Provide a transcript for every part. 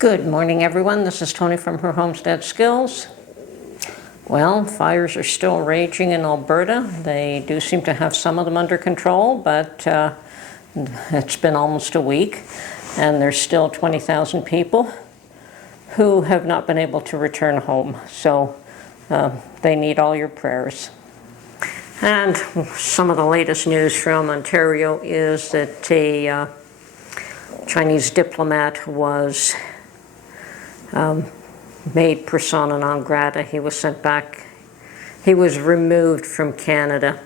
Good morning, everyone. This is Tony from her Homestead Skills. Well, fires are still raging in Alberta. They do seem to have some of them under control, but it's been almost a week, and there's still 20,000 people who have not been able to return home. So they need all your prayers. And some of the latest news from Ontario is that a Chinese diplomat was made persona non grata. He was sent back. He was removed from Canada,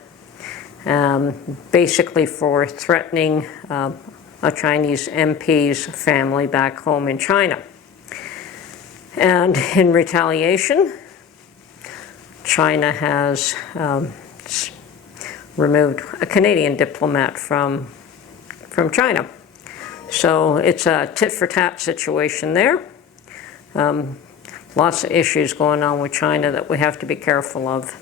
basically for threatening a Chinese MP's family back home in China. And in retaliation, China has removed a Canadian diplomat from China. So it's a tit-for-tat situation there. Lots of issues going on with China that we have to be careful of.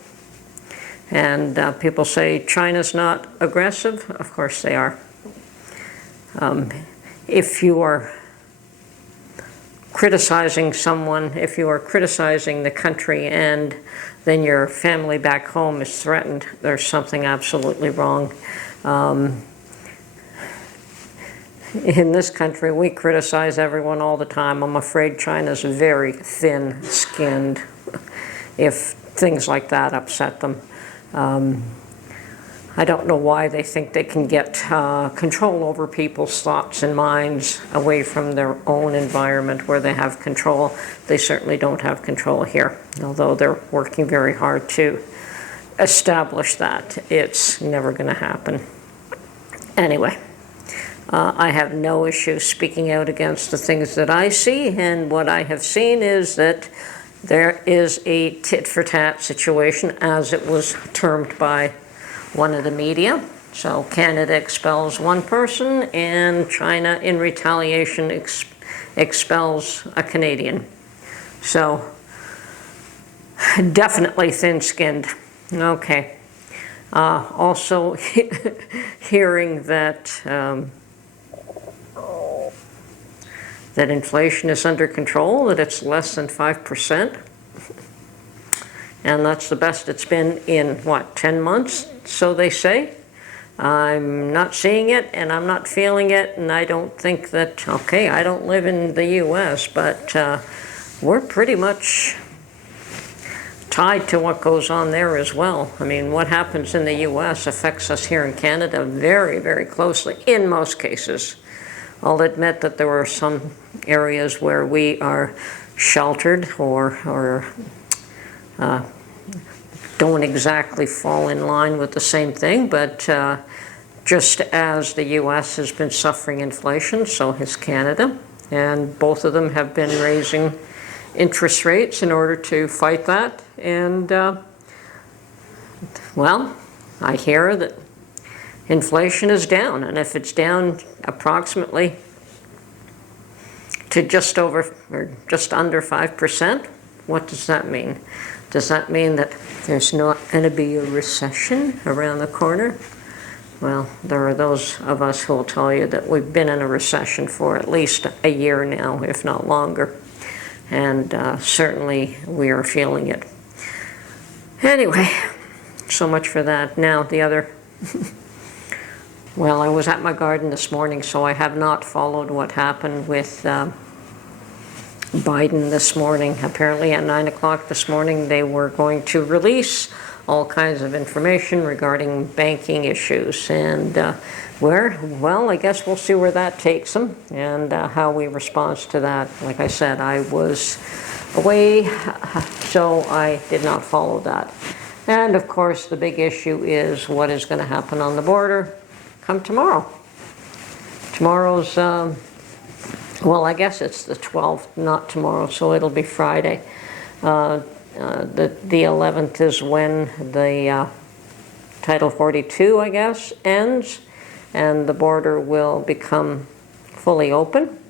And people say China's not aggressive. Of course they are. If you are criticizing someone, if you are criticizing the country and then your family back home is threatened, there's something absolutely wrong. In this country, we criticize everyone all the time. I'm afraid China's very thin-skinned if things like that upset them. I don't know why they think they can get control over people's thoughts and minds away from their own environment where they have control. They certainly don't have control here, although they're working very hard to establish that. It's never going to happen. Anyway. I have no issue speaking out against the things that I see, and what I have seen is that there is a tit-for-tat situation, as it was termed by one of the media. So Canada expels one person, and China, in retaliation, expels a Canadian. So definitely thin-skinned. Okay. Also hearing that that inflation is under control, that it's less than 5%. And that's the best it's been in, what, 10 months, so they say. I'm not seeing it, and I'm not feeling it, and I don't think that, okay, I don't live in the U.S., but we're pretty much tied to what goes on there as well. I mean, what happens in the U.S. affects us here in Canada very, very closely, in most cases. I'll admit that there are some areas where we are sheltered or don't exactly fall in line with the same thing, but just as the U.S. has been suffering inflation, so has Canada, and both of them have been raising interest rates in order to fight that. And well, I hear that inflation is down, and if it's down approximately to just over or just under 5%, what does that mean? Does that mean that there's not going to be a recession around the corner? Well, there are those of us who will tell you that we've been in a recession for at least a year now, if not longer. And certainly we are feeling it. Anyway, so much for that. Now the other, well, I was at my garden this morning, so I have not followed what happened with Biden this morning. Apparently at 9 o'clock this morning, they were going to release all kinds of information regarding banking issues. And well, I guess we'll see where that takes them and how we respond to that. Like I said, I was away, so I did not follow that. And of course, the big issue is what is going to happen on the border come tomorrow. Tomorrow's, well, I guess it's the 12th, not tomorrow, so it'll be Friday. The 11th is when the Title 42, I guess, ends, and the border will become fully open.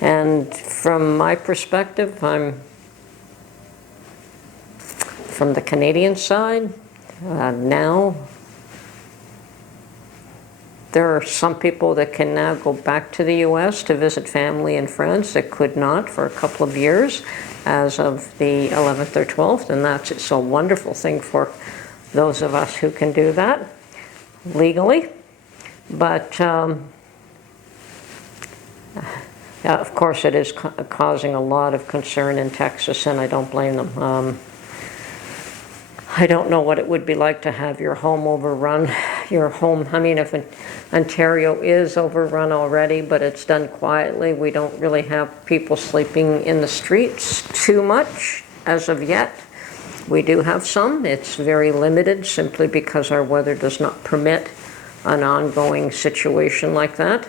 And from my perspective, I'm from the Canadian side now. There are some people that can now go back to the U.S. to visit family and friends that could not for a couple of years as of the 11th or 12th, and it's a wonderful thing for those of us who can do that legally. But of course it is causing a lot of concern in Texas, and I don't blame them. I don't know what it would be like to have your home overrun. I mean, if Ontario is overrun already, but it's done quietly. We don't really have people sleeping in the streets too much as of yet. We do have some. It's very limited simply because our weather does not permit an ongoing situation like that.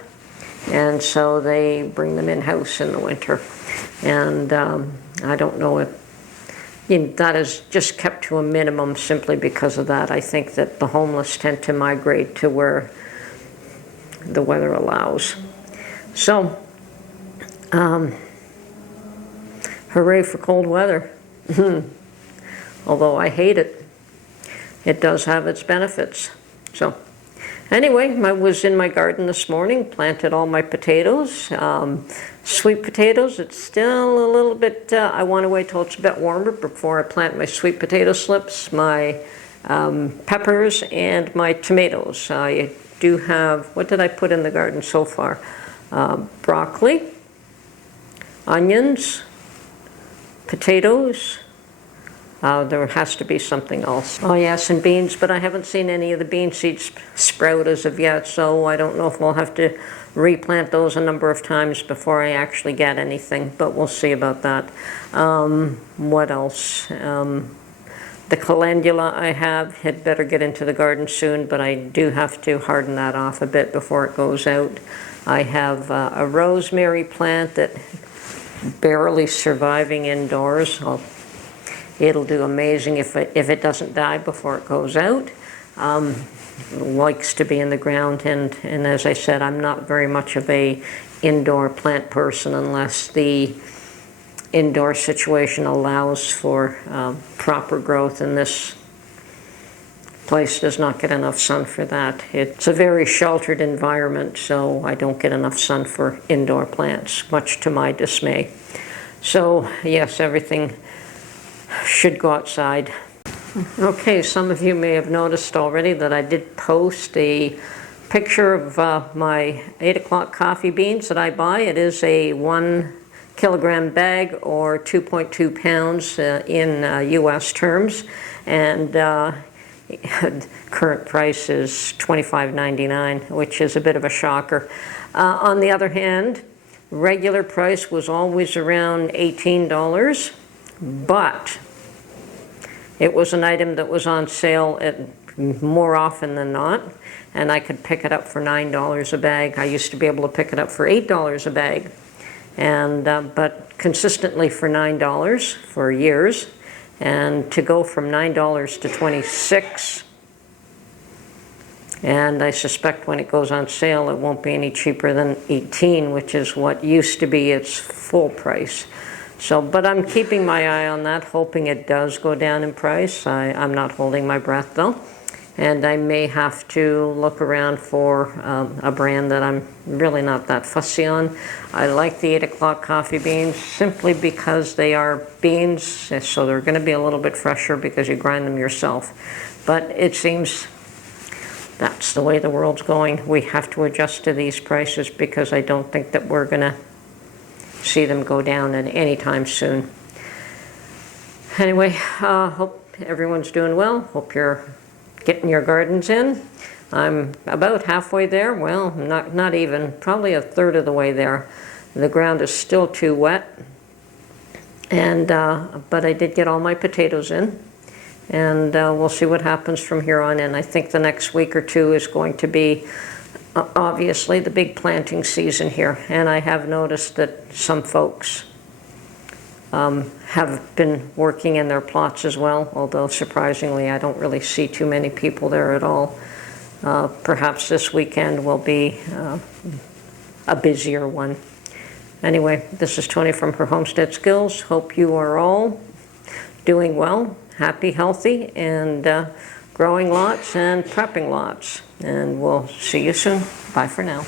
And so they bring them in-house in the winter. And I don't know if that is just kept to a minimum simply because of that. I think that the homeless tend to migrate to where the weather allows. So, hooray for cold weather. Although I hate it, it does have its benefits. So, anyway, I was in my garden this morning, planted all my potatoes. Sweet potatoes, it's still a little bit, I want to wait till it's a bit warmer before I plant my sweet potato slips, my peppers, and my tomatoes. I do have, what did I put in the garden so far? Broccoli, onions, potatoes. There has to be something else. Oh yes, and beans, but I haven't seen any of the bean seeds sprout as of yet, so I don't know if we'll have to replant those a number of times before I actually get anything, but we'll see about that. What else? The calendula I have had better get into the garden soon, but I do have to harden that off a bit before it goes out. I have a rosemary plant that barely surviving indoors. It'll do amazing if it doesn't die before it goes out. Likes to be in the ground, and as I said, I'm not very much of a indoor plant person unless the indoor situation allows for proper growth, and this place does not get enough sun for that. It's a very sheltered environment, so I don't get enough sun for indoor plants, much to my dismay. So yes, everything should go outside. Okay, some of you may have noticed already that I did post a picture of my 8 o'clock coffee beans that I buy. It is a 1 kilogram bag, or 2.2 pounds in US terms, and current price is $25.99, which is a bit of a shocker. On the other hand, regular price was always around $18, but it was an item that was on sale more often than not, and I could pick it up for $9 a bag. I used to be able to pick it up for $8 a bag, and but consistently for $9 for years, and to go from $9 to $26, and I suspect when it goes on sale it won't be any cheaper than $18, which is what used to be its full price. So, but I'm keeping my eye on that, hoping it does go down in price. I'm not holding my breath though. And I may have to look around for a brand that I'm really not that fussy on. I like the 8 o'clock coffee beans simply because they are beans, so they're going to be a little bit fresher because you grind them yourself. But it seems that's the way the world's going. We have to adjust to these prices because I don't think that we're going to see them go down at any time soon. Anyway, hope everyone's doing well. Hope you're getting your gardens in. I'm about halfway there. Well, not even, probably a third of the way there. The ground is still too wet, and but I did get all my potatoes in, and we'll see what happens from here on in. I think the next week or two is going to be obviously the big planting season here, and I have noticed that some folks have been working in their plots as well, although surprisingly I don't really see too many people there at all. Perhaps this weekend will be a busier one. Anyway, this is Tony from Her Homestead Skills. Hope you are all doing well, happy, healthy, and growing lots and prepping lots. And we'll see you soon. Bye for now.